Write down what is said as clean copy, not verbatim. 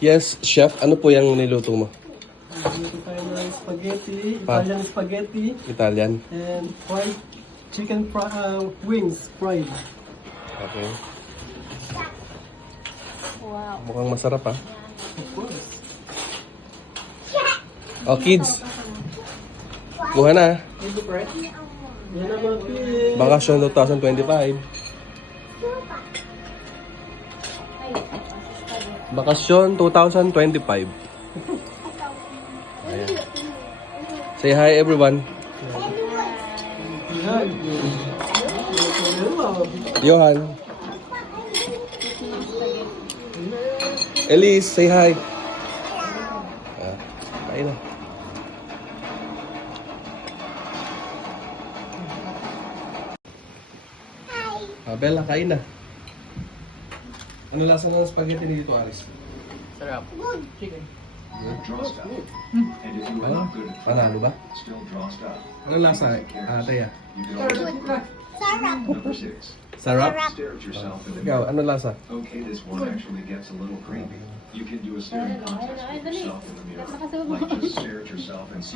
Yes, chef. Ano po yung niluto mo? Dito tayo ng spaghetti, Italian spaghetti, Italian. and fried chicken wings, fried. Okay. Wow. Mukhang masarap ah. Of course. Oh, kids. Kuha na. Ito, right? Yan ang mga kids. Bakasyon 2025. Bakasyon 2025. Ayan. Say hi everyone. Yan. Johan. Elise, say hi. Ah, kain na. Bella, kain na. Ano lasa ng spaghetti ni dito, Aris? Sarap. Chicken. Draw stuff. And if you are not good at Panalo ba? still draw stuff. Ano lasa, Taya? You can always Number 6. Sarap? Stare at yourself in the Ikaw, mirror. ano lasa? Okay, this one actually gets a little creepy. You can do a staring contest with yourself in the mirror. Like just stare at yourself and see